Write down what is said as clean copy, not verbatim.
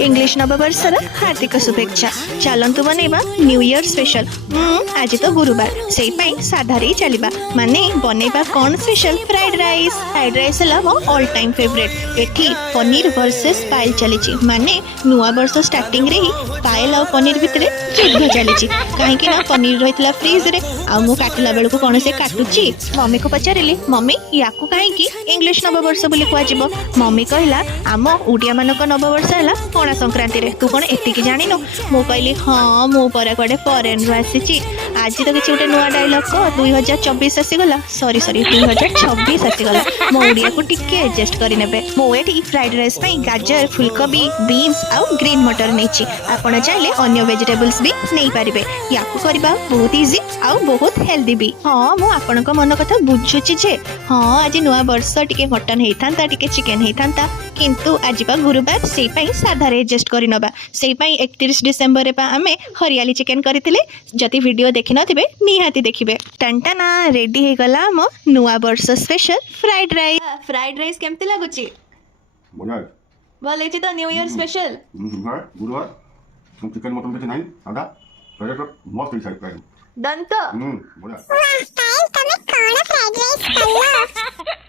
English नववर्षर हार्दिक शुभेच्छा। चलतु बनैबा new year special. आज तो गुरुवार से साधा रे चलिबा माने बनैबा कौन special fried rice. Fried rice है मो ऑल टाइम फेवरेट। एठी पनीर वर्सेस पायल चली माने नुआ वर्ष स्टार्टिंग रे ही पायल और पनीर भितरे युद्ध चली कहीं ना पनीर रही फ्रिज रे आ मु काटला बेल को कौन से काटुची मम्मी को पचारिली मम्मी या कहीं इंग्लिश नववर्ष बोली कहजिबो। मम्मी कहला आम ओडिया मानक नववर्ष है पणा संक्रांति रे तू कौन एतिकी जानिनु। मु कहली हाँ मु पर कड़े फॉरेन रु आसी आज तो किसी गोटे नुआ डायलॉग को 2024 आसीगला सॉरी 2026 आसीगला मो ओडिया को टिके एडजस्ट करि नेबे। मो एठी फ्राइड राइस पई गाजर फुलकोबी बीन्स आउ ग्रीन मटर नेछि आपण चाहिले अन्य वेजिटेबल्स भी नहीं पारिबे। याकू करबा बहुत इजी आउ बहुत हेल्दी भी। हाँ मु आपनक मन कथा बुझुची जे हाँ आज नुआ वर्ष टिके मटन हेइथांता टिके चिकन हेइथांता किंतु आज बा गुरुवार से साधा एडजस्ट कर नबा से 31 डिसेम्बर आमे हरियाली चिकन करथिले। जति वीडियो देखि नथिबे निहाती देखिबे। टंटाना रेडी हे गला मो नुआ वर्ष special fried rice. Fried rice केमति लागुची बढ़िया बोले छी तो न्यू ईयर स्पेशल गुरुवार चिकन मटन बेचे नहीं सादा पहले तो मस्त डिसाइड कर डन तो बढ़िया